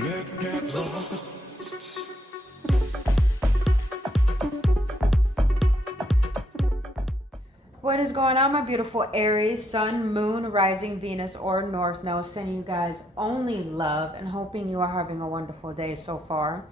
Let's get lost. What is going on, my beautiful Aries, Sun, Moon, Rising, Venus, or North Node? Sending you guys only love and hoping you are having a wonderful day so far.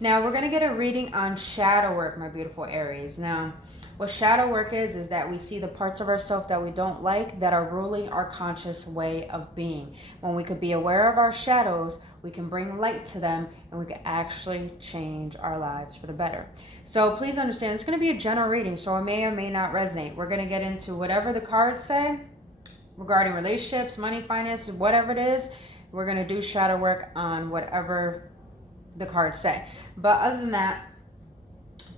Now, we're going to get a reading on shadow work, my beautiful Aries. Now, what shadow work is that we see the parts of ourselves that we don't like that are ruling our conscious way of being. When we could be aware of our shadows, we can bring light to them and we can actually change our lives for the better. So please understand, it's going to be a general reading, so it may or may not resonate. We're going to get into whatever the cards say regarding relationships, money, finances, whatever it is. We're going to do shadow work on whatever the cards say. But other than that,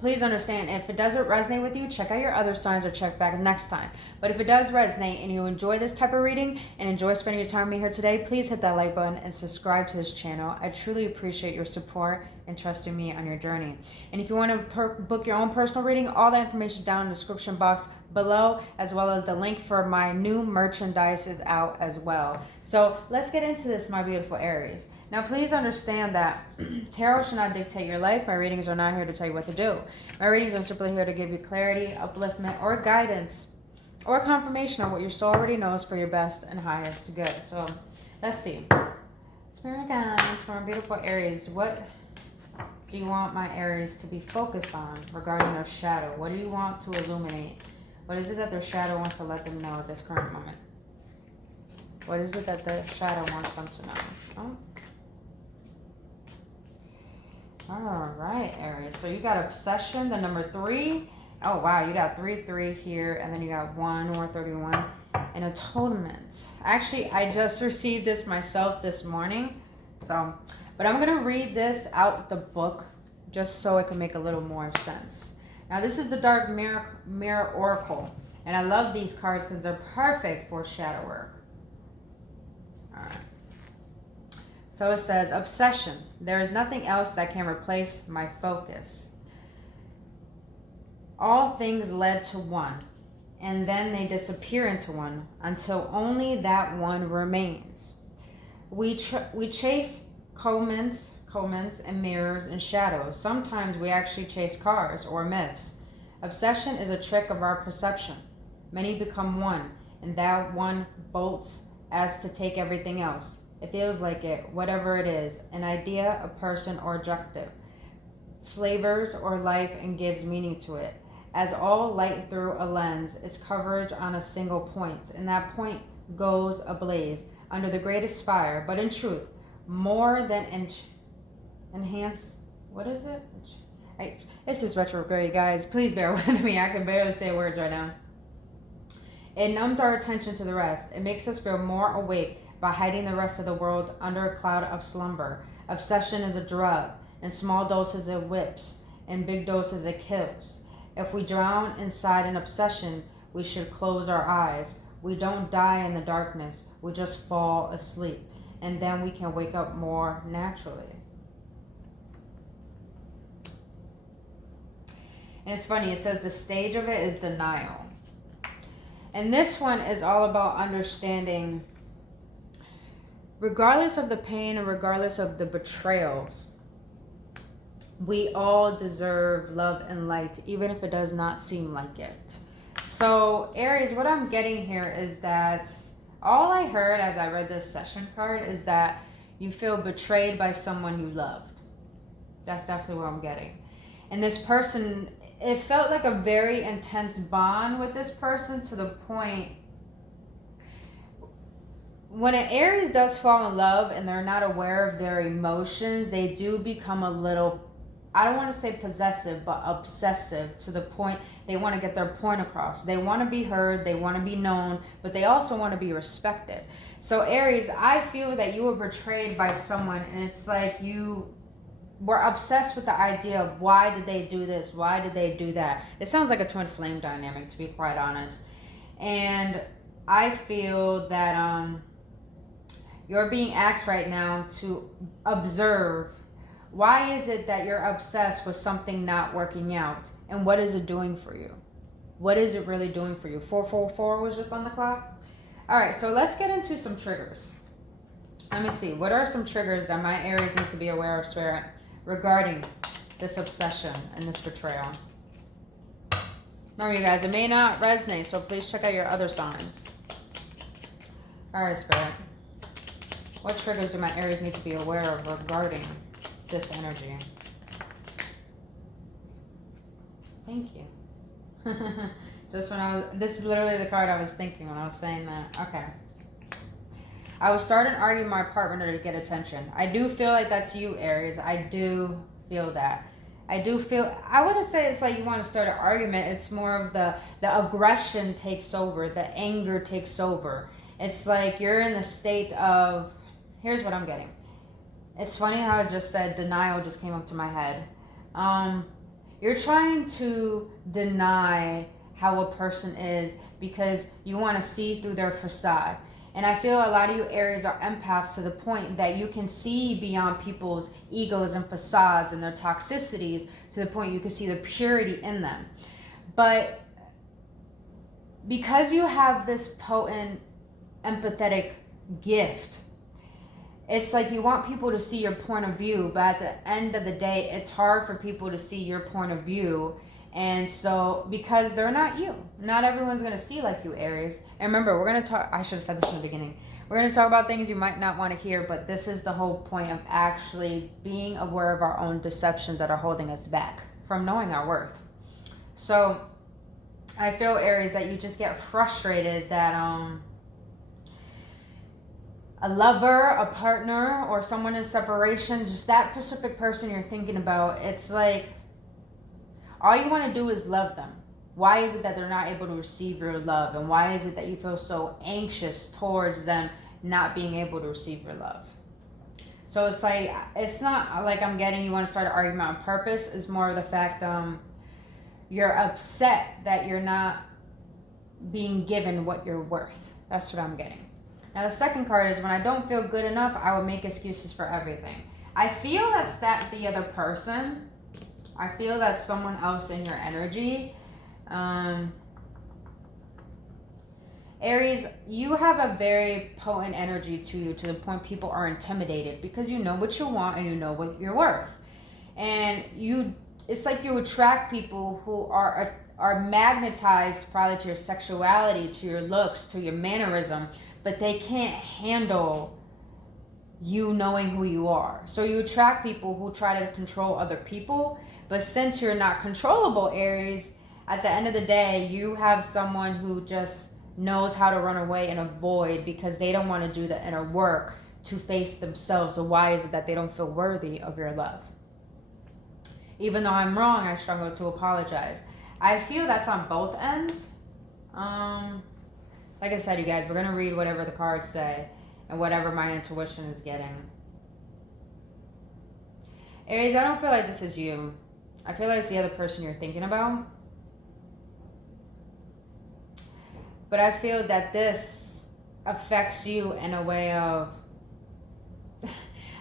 please understand, if it doesn't resonate with you, check out your other signs or check back next time. But if it does resonate and you enjoy this type of reading and enjoy spending your time with me here today, please hit that like button and subscribe to this channel. I truly appreciate your support and trusting me on your journey. And if you want to book your own personal reading, all that information is down in the description box below, as well as the link for my new merchandise is out as well. So let's get into this, my beautiful Aries. Now, please understand that tarot should not dictate your life. My readings are not here to tell you what to do. My readings are simply here to give you clarity, upliftment, or guidance, or confirmation on what your soul already knows for your best and highest good. So, let's see. Spirit guides for my beautiful Aries. What do you want my Aries to be focused on regarding their shadow? What do you want to illuminate? What is it that their shadow wants to let them know at this current moment? What is it that the shadow wants them to know? Oh. All right, Aries. So you got obsession, the number 3. Oh, wow. You got 3 here, and then you got 1 or 31. And atonement. Actually, I just received this myself this morning. So, but I'm going to read this out the book just so it can make a little more sense. Now, this is the Dark Mirror Oracle. And I love these cards because they're perfect for shadow work. All right. So it says, obsession. There is nothing else that can replace my focus. All things led to one, and then they disappear into one until only that one remains. We chase comments and mirrors and shadows. Sometimes we actually chase cars or myths. Obsession is a trick of our perception. Many become one, and that one bolts as to take everything else. It feels like it, whatever it is, an idea, a person, or objective, flavors or life and gives meaning to it. As all light through a lens is coverage on a single point, and that point goes ablaze under the greatest fire. But in truth, more than enhance, what is it? This is retrograde, guys. Please bear with me. I can barely say words right now. It numbs our attention to the rest. It makes us feel more awake by hiding the rest of the world under a cloud of slumber. Obsession is a drug. In small doses it whips, in big doses it kills. If we drown inside an obsession, we should close our eyes. We don't die in the darkness, we just fall asleep, and then we can wake up more naturally. And it's funny, it says the stage of it is denial. And this one is all about understanding, regardless of the pain and regardless of the betrayals, we all deserve love and light, even if it does not seem like it. So, Aries, what I'm getting here is that all I heard as I read this session card is that you feel betrayed by someone you loved. That's definitely what I'm getting. And this person, it felt like a very intense bond with this person, to the point when an Aries does fall in love and they're not aware of their emotions, they do become a little, I don't want to say possessive, but obsessive, to the point they want to get their point across. They want to be heard, they want to be known, but they also want to be respected. So Aries, I feel that you were betrayed by someone, and it's like you were obsessed with the idea of why did they do this? Why did they do that? It sounds like a twin flame dynamic, to be quite honest. And I feel that you're being asked right now to observe, why is it that you're obsessed with something not working out? And what is it doing for you? What is it really doing for you? 444 was just on the clock. All right, so let's get into some triggers. Let me see. What are some triggers that my Aries need to be aware of, Spirit, regarding this obsession and this betrayal? Remember, you guys, it may not resonate, so please check out your other signs. All right, Spirit. What triggers do my Aries need to be aware of regarding this energy? Thank you. Just when I was, this is literally the card I was thinking when I was saying that. Okay. I will start an argument with my partner to get attention. I do feel like that's you, Aries. I do feel that. I do feel, I wouldn't say it's like you want to start an argument. It's more of the aggression takes over, the anger takes over. It's like you're in the state of, here's what I'm getting. It's funny how I just said denial just came up to my head. You're trying to deny how a person is because you want to see through their facade. And I feel a lot of you Aries are empaths to the point that you can see beyond people's egos and facades and their toxicities to the point you can see the purity in them. But because you have this potent empathetic gift, it's like you want people to see your point of view, but at the end of the day, it's hard for people to see your point of view. And so, because they're not you. Not everyone's going to see like you, Aries. And remember, we're going to talk, I should have said this in the beginning. We're going to talk about things you might not want to hear, but this is the whole point of actually being aware of our own deceptions that are holding us back from knowing our worth. So, I feel, Aries, that you just get frustrated that, a lover, a partner, or someone in separation, just that specific person you're thinking about, it's like all you want to do is love them. Why is it that they're not able to receive your love? And why is it that you feel so anxious towards them not being able to receive your love? So it's like, it's not like I'm getting you want to start an argument on purpose. It's more of the fact you're upset that you're not being given what you're worth. That's what I'm getting. Now, the second card is when I don't feel good enough, I will make excuses for everything. I feel that's the other person. I feel that's someone else in your energy. Aries, you have a very potent energy to you to the point people are intimidated because you know what you want and you know what you're worth. And it's like you attract people who are magnetized probably to your sexuality, to your looks, to your mannerism, but they can't handle you knowing who you are. So you attract people who try to control other people, but since you're not controllable, Aries, at the end of the day, you have someone who just knows how to run away and avoid because they don't want to do the inner work to face themselves. So why is it that they don't feel worthy of your love? Even though I'm wrong, I struggle to apologize. I feel that's on both ends. Like I said, you guys, we're going to read whatever the cards say and whatever my intuition is getting. Aries, I don't feel like this is you. I feel like it's the other person you're thinking about. But I feel that this affects you in a way of,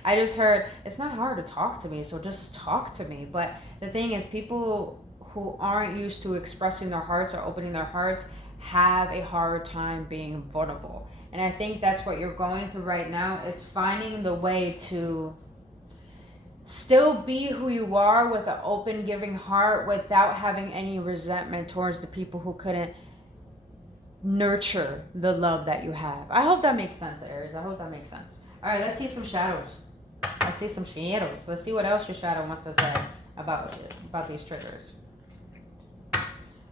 I just heard, it's not hard to talk to me, so just talk to me. But the thing is, people who aren't used to expressing their hearts or opening their hearts have a hard time being vulnerable. And I think that's what you're going through right now, is finding the way to still be who you are with an open, giving heart without having any resentment towards the people who couldn't nurture the love that you have. I hope that makes sense, Aries. I hope that makes sense. All right, let's see some shadows. Let's see some shadows. Let's see what else your shadow wants to say about these triggers.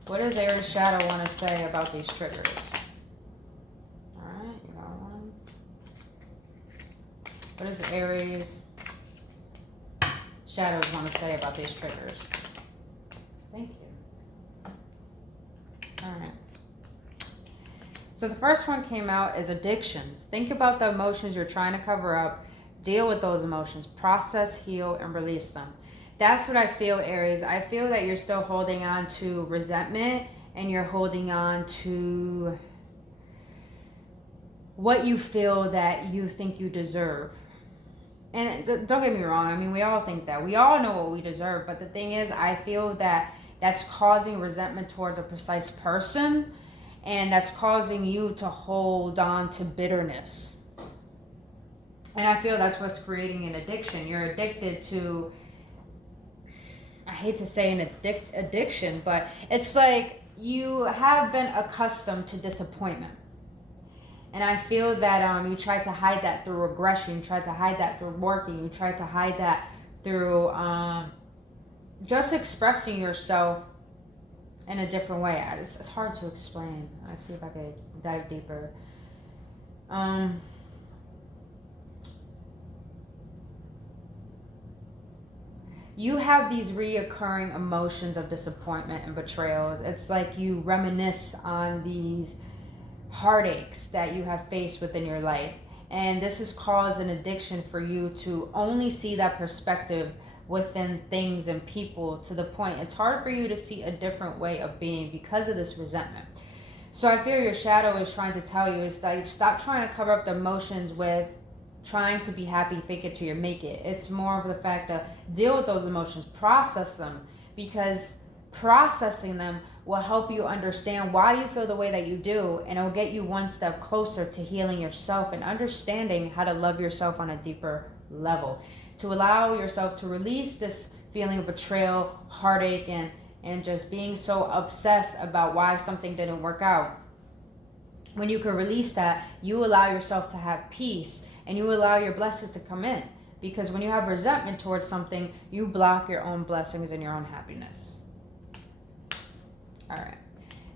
What does Aries shadow want to say about these triggers? All right, you got one. What does Aries shadows want to say about these triggers? Thank you. All right. So the first one came out as addictions. Think about the emotions you're trying to cover up. Deal with those emotions. Process, heal, and release them. That's what I feel, Aries. I feel that you're still holding on to resentment and you're holding on to what you feel that you think you deserve. And don't get me wrong. I mean, we all think that. We all know what we deserve. But the thing is, I feel that that's causing resentment towards a precise person. And that's causing you to hold on to bitterness. And I feel that's what's creating an addiction. You're addicted to, I hate to say an addiction, but it's like you have been accustomed to disappointment. And I feel that you tried to hide that through regression, you tried to hide that through working, you tried to hide that through just expressing yourself in a different way. It's hard to explain. Let's see if I could dive deeper. You have these reoccurring emotions of disappointment and betrayals. It's like you reminisce on these heartaches that you have faced within your life. And this has caused an addiction for you to only see that perspective within things and people, to the point it's hard for you to see a different way of being because of this resentment. So I fear your shadow is trying to tell you is like, stop trying to cover up the emotions with trying to be happy, fake it till you make it. It's more of the fact that deal with those emotions, process them, because processing them will help you understand why you feel the way that you do, and it'll get you one step closer to healing yourself and understanding how to love yourself on a deeper level, to allow yourself to release this feeling of betrayal, heartache, and just being so obsessed about why something didn't work out. When you can release that, you allow yourself to have peace, and you allow your blessings to come in. Because when you have resentment towards something, you block your own blessings and your own happiness. All right.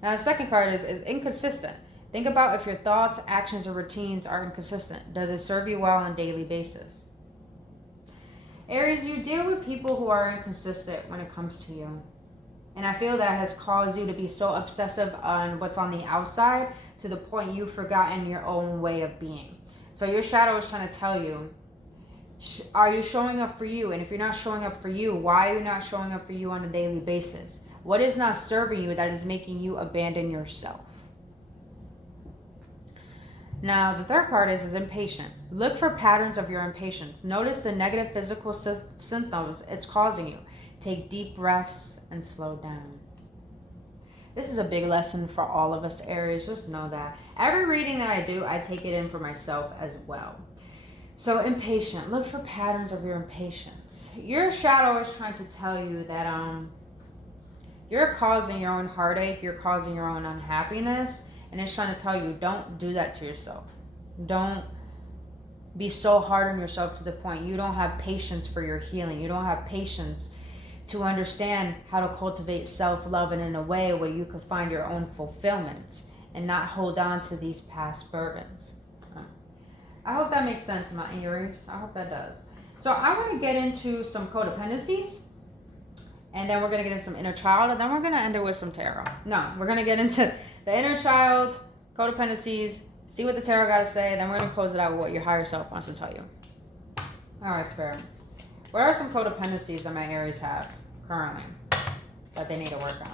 Now the second card is inconsistent. Think about if your thoughts, actions, or routines are inconsistent. Does it serve you well on a daily basis? Aries, you deal with people who are inconsistent when it comes to you. And I feel that has caused you to be so obsessive on what's on the outside to the point you've forgotten your own way of being. So your shadow is trying to tell you, are you showing up for you? And if you're not showing up for you, why are you not showing up for you on a daily basis? What is not serving you that is making you abandon yourself? Now, the third card is impatient. Look for patterns of your impatience. Notice the negative physical symptoms it's causing you. Take deep breaths and slow down. This is a big lesson for all of us, Aries. Just know that. Every reading that I do, I take it in for myself as well. So impatient. Look for patterns of your impatience. Your shadow is trying to tell you that you're causing your own heartache. You're causing your own unhappiness. And it's trying to tell you, don't do that to yourself. Don't be so hard on yourself to the point you don't have patience for your healing. You don't have patience to understand how to cultivate self-love and in a way where you could find your own fulfillment and not hold on to these past burdens. I hope that makes sense, my Aries. I hope that does. So I want to get into some codependencies, and then we're going to get into some inner child, and then we're going to end it with some tarot. No, we're going to get into the inner child, codependencies, see what the tarot got to say, then we're going to close it out with what your higher self wants to tell you. All right, Spirit. What are some codependencies that my Aries have currently that they need to work on?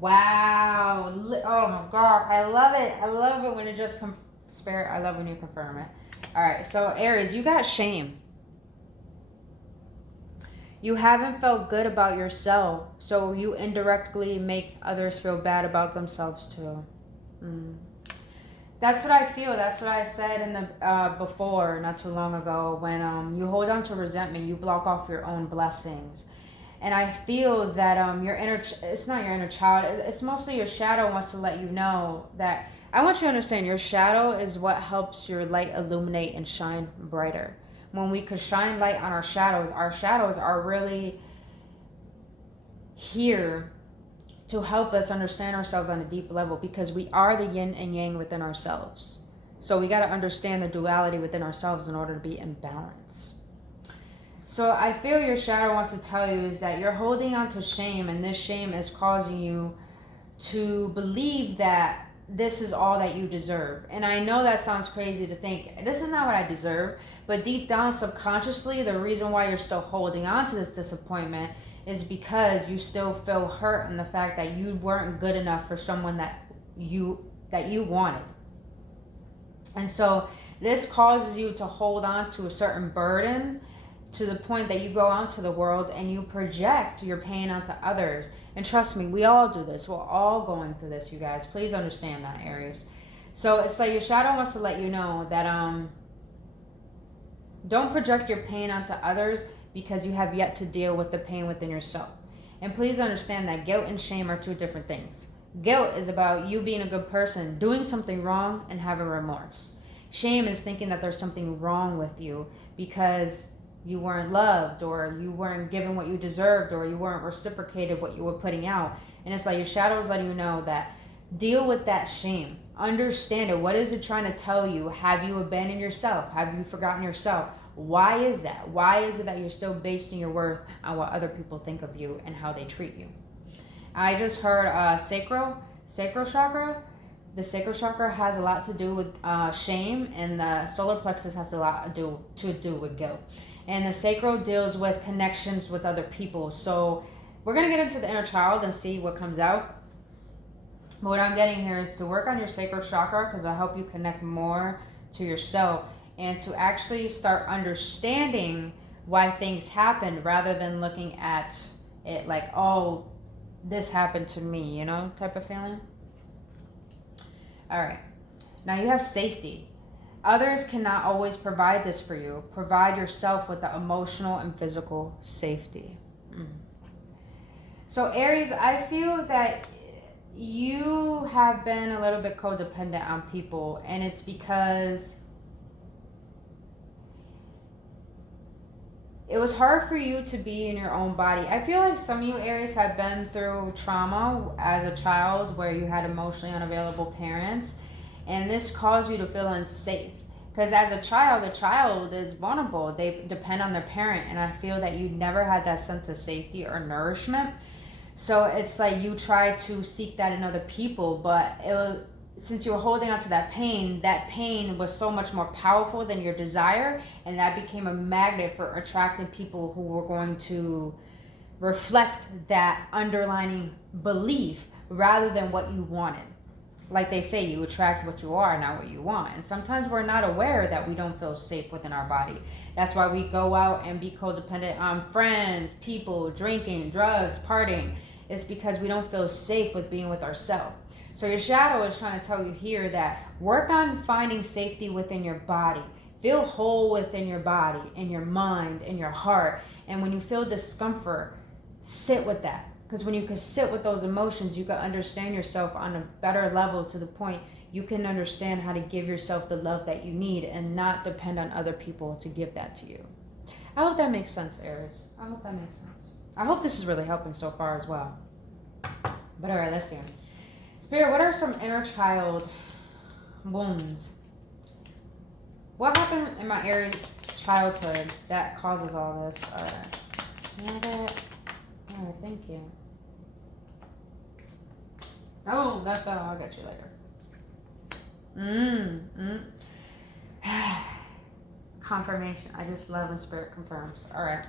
Wow. Oh my God. I love it. I love it when it just comes. Spirit, I love when you confirm it. All right. So Aries, you got shame. You haven't felt good about yourself. So you indirectly make others feel bad about themselves too. That's what I feel. That's what I said in the before, not too long ago, when you hold on to resentment, you block off your own blessings. And I feel that your it's not your inner child, it's mostly your shadow wants to let you know that, I want you to understand, your shadow is what helps your light illuminate and shine brighter. When we could shine light on our shadows are really here to help us understand ourselves on a deep level, because we are the yin and yang within ourselves. So we got to understand the duality within ourselves in order to be in balance. So I feel your shadow wants to tell you is that you're holding on to shame, and this shame is causing you to believe that this is all that you deserve. And I know that sounds crazy to think, this is not what I deserve, but deep down subconsciously, the reason why you're still holding on to this disappointment is because you still feel hurt in the fact that you weren't good enough for someone that you wanted. And so this causes you to hold on to a certain burden to the point that you go out to the world and you project your pain onto others. And trust me, we all do this. We're all going through this, you guys. Please understand that, Aries. So it's like your shadow wants to let you know that don't project your pain onto others because you have yet to deal with the pain within yourself. And please understand that guilt and shame are two different things. Guilt is about you being a good person, doing something wrong, and having remorse. Shame is thinking that there's something wrong with you because you weren't loved, or you weren't given what you deserved, or you weren't reciprocated what you were putting out. And it's like your shadow is letting you know that deal with that shame. Understand it. What is it trying to tell you? Have you abandoned yourself? Have you forgotten yourself? Why is that? Why is it that you're still basing your worth on what other people think of you and how they treat you? I just heard sacral chakra. The sacral chakra has a lot to do with shame, and the solar plexus has a lot to do with guilt. And the sacral deals with connections with other people. So we're going to get into the inner child and see what comes out. But what I'm getting here is to work on your sacral chakra, because I help you connect more to yourself and to actually start understanding why things happen rather than looking at it like, oh, this happened to me, you know, type of feeling. All right. Now you have safety. Others cannot always provide this for you. Provide yourself with the emotional and physical safety. So Aries, I feel that you have been a little bit codependent on people, and it's because it was hard for you to be in your own body. I feel like some of you Aries have been through trauma as a child where you had emotionally unavailable parents, and this caused you to feel unsafe. Because as a child is vulnerable. They depend on their parent, and I feel that you never had that sense of safety or nourishment. So it's like you try to seek that in other people, but since you were holding on to that pain was so much more powerful than your desire, and that became a magnet for attracting people who were going to reflect that underlying belief rather than what you wanted. Like they say, you attract what you are, not what you want. And sometimes we're not aware that we don't feel safe within our body. That's why we go out and be codependent on friends, people, drinking, drugs, partying. It's because we don't feel safe with being with ourselves. So your shadow is trying to tell you here that work on finding safety within your body. Feel whole within your body, in your mind, in your heart. And when you feel discomfort, sit with that. Because when you can sit with those emotions, you can understand yourself on a better level, to the point you can understand how to give yourself the love that you need and not depend on other people to give that to you. I hope that makes sense, Aries. I hope that makes sense. I hope this is really helping so far as well. But all right, let's see. Spirit, what are some inner child wounds? What happened in my Aries childhood that causes all this? All right. All right, thank you. Oh, that fell. I'll get you later. Confirmation. I just love when Spirit confirms. All right.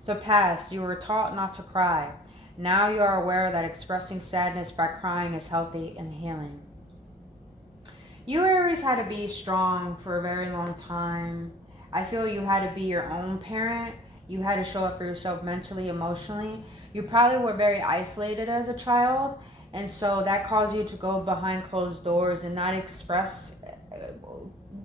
So past, you were taught not to cry. Now you are aware that expressing sadness by crying is healthy and healing. You Aries had to be strong for a very long time. I feel you had to be your own parent. You had to show up for yourself mentally, emotionally. You probably were very isolated as a child. And so that caused you to go behind closed doors and not express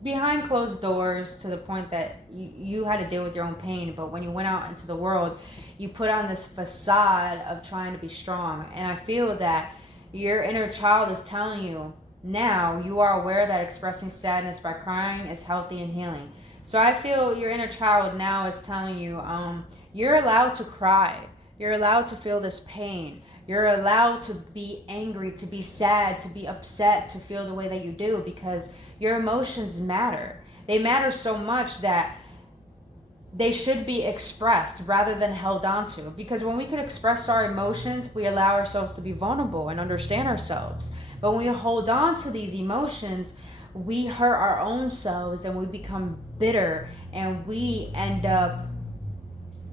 behind closed doors, to the point that you had to deal with your own pain. But when you went out into the world, you put on this facade of trying to be strong. And I feel that your inner child is telling you now, you are aware that expressing sadness by crying is healthy and healing. So I feel your inner child now is telling you, you're allowed to cry. You're allowed to feel this pain. You're allowed to be angry, to be sad, to be upset, to feel the way that you do, because your emotions matter. They matter so much that they should be expressed rather than held on to. Because when we can express our emotions, we allow ourselves to be vulnerable and understand ourselves. But when we hold on to these emotions, we hurt our own selves and we become bitter, and we end up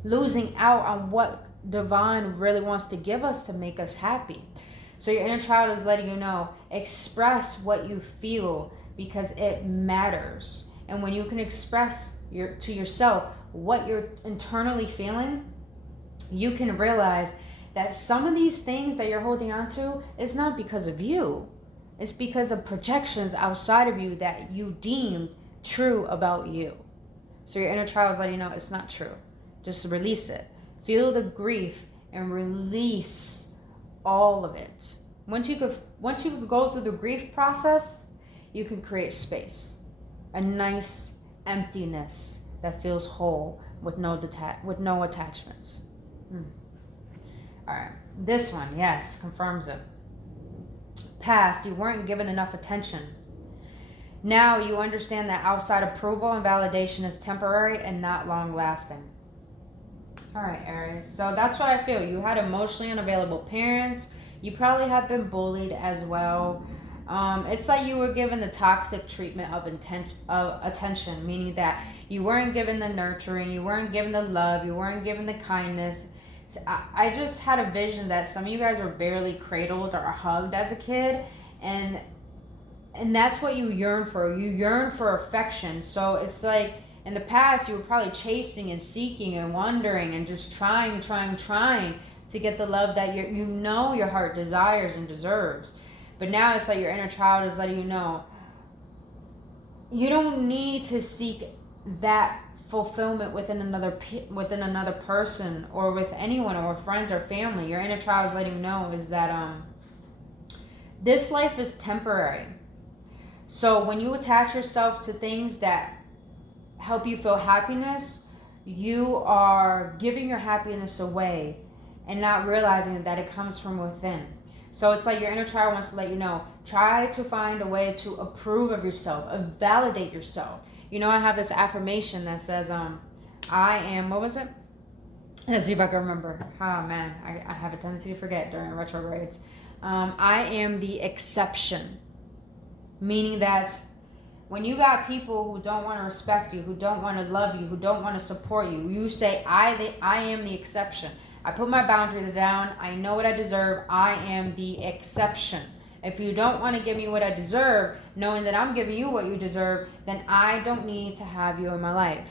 losing out on what divine really wants to give us to make us happy. So your inner child is letting you know, express what you feel, because it matters. And when you can express to yourself what you're internally feeling, you can realize that some of these things that you're holding on to is not because of you. It's because of projections outside of you that you deemed true about you. So your inner child is letting you know it's not true. Just release it. Feel the grief and release all of it. Once you could go through the grief process, you can create space. A nice emptiness that feels whole with no attachments. All right. This one, yes, confirms it. Past, you weren't given enough attention. Now you understand that outside approval and validation is temporary and not long lasting. All right, Aries. So that's what I feel. You had emotionally unavailable parents. You probably have been bullied as well. It's like you were given the toxic treatment of attention, meaning that you weren't given the nurturing, you weren't given the love, you weren't given the kindness. So I just had a vision that some of you guys were barely cradled or hugged as a kid, and that's what you yearn for. You yearn for affection. So it's like in the past you were probably chasing and seeking and wondering and just trying to get the love that your heart desires and deserves. But now it's like your inner child is letting you know you don't need to seek that fulfillment within another person or with anyone or friends or family. Your inner child is letting you know is that this life is temporary. So when you attach yourself to things that help you feel happiness, you are giving your happiness away and not realizing that it comes from within. So it's like your inner child wants to let you know, try to find a way to approve of yourself, validate yourself. You know, I have this affirmation that says, I am, what was it? Let's see if I can remember. Oh man, I have a tendency to forget during retrogrades. I am the exception. Meaning that when you got people who don't want to respect you, who don't want to love you, who don't want to support you, you say, I am the exception. I put my boundaries down. I know what I deserve. I am the exception. If you don't want to give me what I deserve, knowing that I'm giving you what you deserve, then I don't need to have you in my life.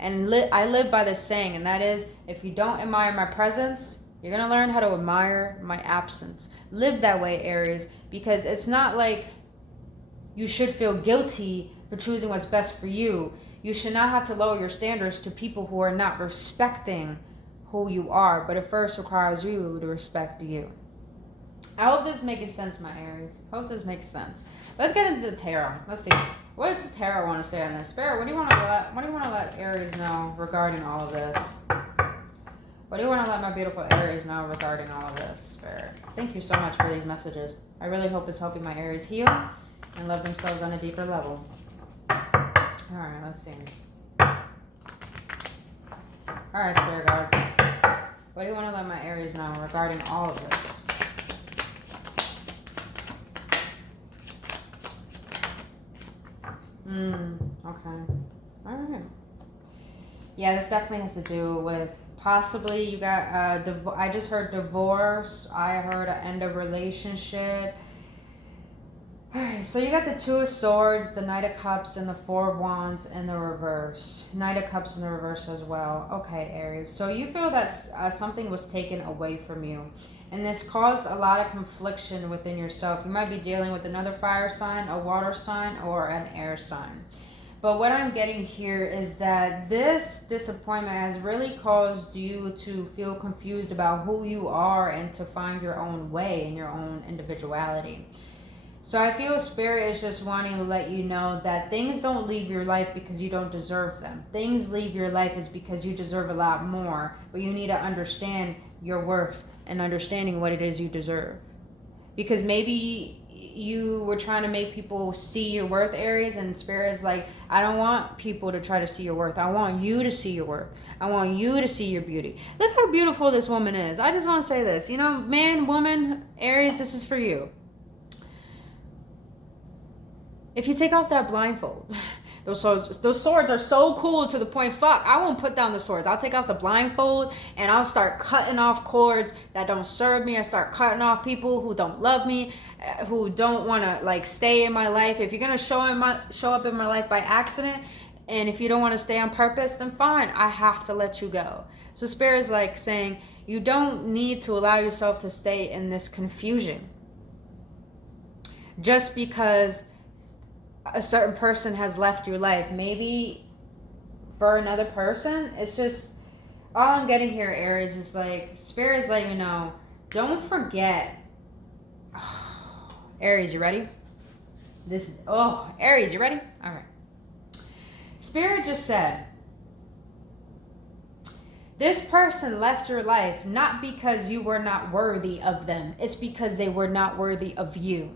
And I live by this saying, and that is, if you don't admire my presence, you're going to learn how to admire my absence. Live that way, Aries, because it's not like you should feel guilty for choosing what's best for you. You should not have to lower your standards to people who are not respecting who you are, but it first requires you to respect you. I hope this is making sense, my Aries. Hope this makes sense. Let's get into the tarot. Let's see. What does the tarot want to say on this? Spirit, what do you want to let Aries know regarding all of this? What do you want to let my beautiful Aries know regarding all of this, Spirit? Thank you so much for these messages. I really hope it's helping my Aries heal and love themselves on a deeper level. Alright, let's see. Alright, Spirit Guides. What do you want to let my Aries know regarding all of this? Okay. Alright. Yeah, this definitely has to do with possibly you got, I just heard divorce. I heard an end of relationship. Alright, so you got the Two of Swords, the Knight of Cups, and the Four of Wands in the reverse. Knight of Cups in the reverse as well. Okay, Aries. So you feel that something was taken away from you. And this caused a lot of confliction within yourself. You might be dealing with another fire sign, a water sign, or an air sign. But what I'm getting here is that this disappointment has really caused you to feel confused about who you are and to find your own way and your own individuality. So I feel Spirit is just wanting to let you know that things don't leave your life because you don't deserve them. Things leave your life is because you deserve a lot more, but you need to understand your worth and understanding what it is you deserve. Because maybe you were trying to make people see your worth, Aries, and Spirit is like, I don't want people to try to see your worth. I want you to see your worth. I want you to see your beauty. Look how beautiful this woman is. I just want to say this. You know, man, woman, Aries, this is for you. If you take off that blindfold, those swords are so cool to the point, fuck, I won't put down the swords. I'll take off the blindfold and I'll start cutting off cords that don't serve me. I start cutting off people who don't love me, who don't want to like stay in my life. If you're going to show up in my life by accident, And if you don't want to stay on purpose, then fine, I have to let you go. So Spirit is like saying, you don't need to allow yourself to stay in this confusion. Just because a certain person has left your life. Maybe for another person, it's just, all I'm getting here, Aries, is like, Spirit is letting you know, don't forget. Aries, you ready? Aries, you ready? All right. Spirit just said, this person left your life not because you were not worthy of them. It's because they were not worthy of you.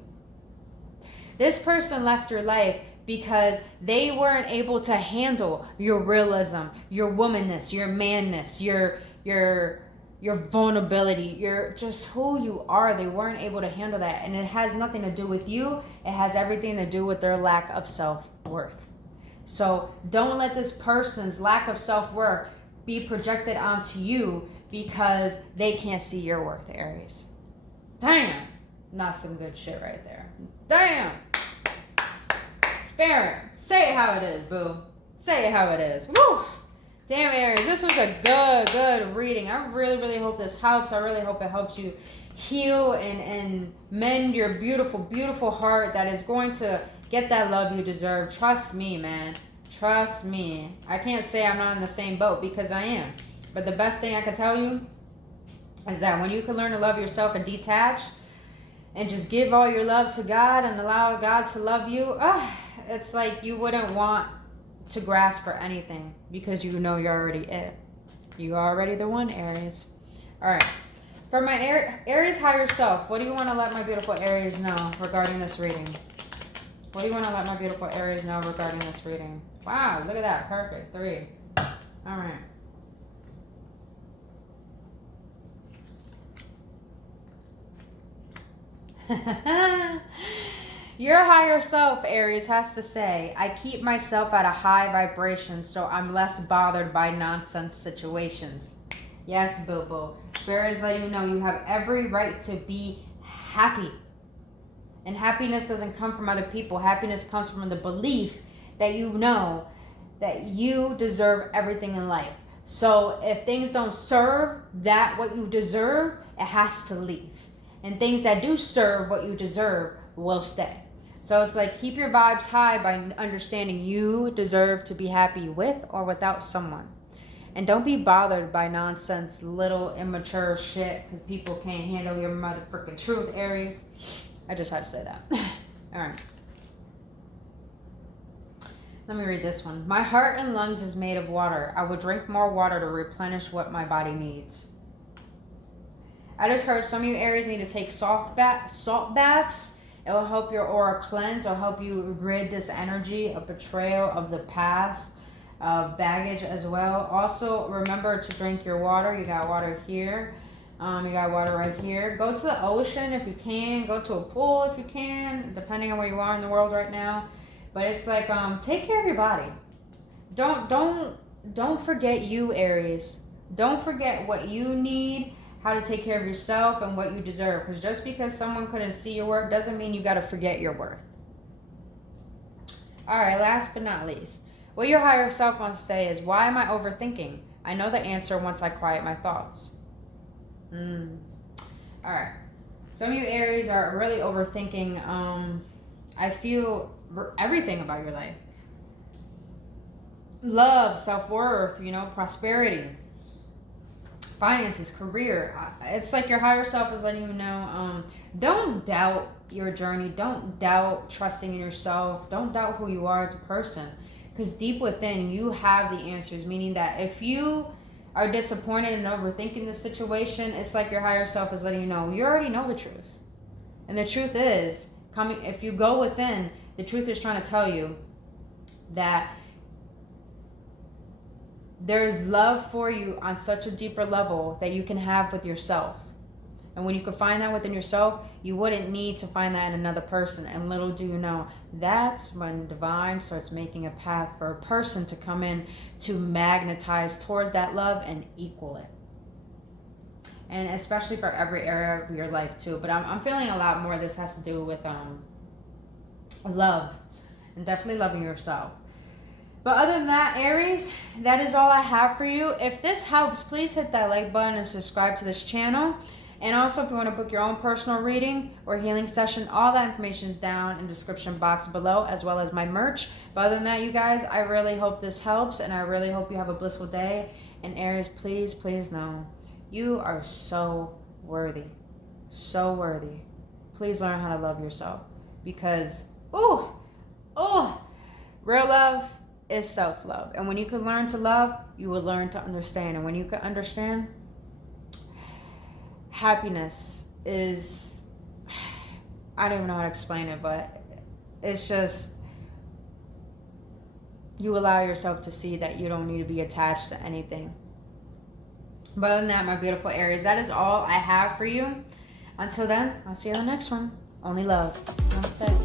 This person left your life because they weren't able to handle your realism, your womanness, your manness, your vulnerability, your just who you are. They weren't able to handle that. And it has nothing to do with you. It has everything to do with their lack of self-worth. So don't let this person's lack of self-worth be projected onto you because they can't see your worth, Aries. Damn. Not some good shit right there. Damn. Spirit, say it how it is, boo. Say it how it is. Woo. Damn, Aries, this was a good reading. I really, really hope this helps. I really hope it helps you heal and mend your beautiful, beautiful heart that is going to get that love you deserve. Trust me, man. Trust me. I can't say I'm not in the same boat because I am. But the best thing I can tell you is that when you can learn to love yourself and detach and just give all your love to God and allow God to love you, it's like you wouldn't want to grasp for anything because you know you're already it. You're already the one, Aries. All right. For my Aries higher self, what do you want to let my beautiful Aries know regarding this reading? What do you want to let my beautiful Aries know regarding this reading? Wow, look at that. Perfect. 3. All right. Your higher self, Aries, has to say, I keep myself at a high vibration so I'm less bothered by nonsense situations. Yes, boo-boo. Spirit is letting you know you have every right to be happy. And happiness doesn't come from other people. Happiness comes from the belief that you know that you deserve everything in life. So if things don't serve that what you deserve, it has to leave. And things that do serve what you deserve will stay. So it's like, keep your vibes high by understanding you deserve to be happy with or without someone. And don't be bothered by nonsense, little immature shit, because people can't handle your motherfucking truth, Aries. I just had to say that. All right. Let me read this one. My heart and lungs is made of water. I will drink more water to replenish what my body needs. I just heard some of you Aries need to take salt baths. It will help your aura cleanse. It will help you rid this energy of betrayal of the past, of baggage as well. Also, remember to drink your water. You got water here. You got water right here. Go to the ocean if you can. Go to a pool if you can, depending on where you are in the world right now. But it's like, take care of your body. Don't forget you, Aries. Don't forget what you need, how to take care of yourself, and what you deserve. Because just because someone couldn't see your worth doesn't mean you got to forget your worth. All right, last but not least. What your higher self wants to say is, why am I overthinking? I know the answer once I quiet my thoughts. All right. Some of you Aries are really overthinking. I feel everything about your life. Love, self-worth, prosperity, finances, career. It's like your higher self is letting you know, don't doubt your journey. Don't doubt trusting in yourself. Don't doubt who you are as a person. Because deep within, you have the answers. Meaning that if you are disappointed and overthinking the situation, it's like your higher self is letting you know, you already know the truth. And the truth is, if you go within, the truth is trying to tell you that there's love for you on such a deeper level that you can have with yourself. And when you can find that within yourself, you wouldn't need to find that in another person. And little do you know, that's when divine starts making a path for a person to come in to magnetize towards that love and equal it. And especially for every area of your life too. But I'm feeling a lot more this has to do with love, and definitely loving yourself. But other than that, Aries, that is all I have for you. If this helps, please hit that like button and subscribe to this channel. And also, if you want to book your own personal reading or healing session, all that information is down in the description box below, as well as my merch. But other than that, you guys, I really hope this helps, and I really hope you have a blissful day. And Aries, please, please know, you are so worthy. So worthy. Please learn how to love yourself. Because, real love is self-love. And when you can learn to love, you will learn to understand. And when you can understand, happiness is, I don't even know how to explain it, but it's just, you allow yourself to see that you don't need to be attached to anything. But other than that, my beautiful Aries, that is all I have for you. Until then, I'll see you in the next one. Only love. Namaste.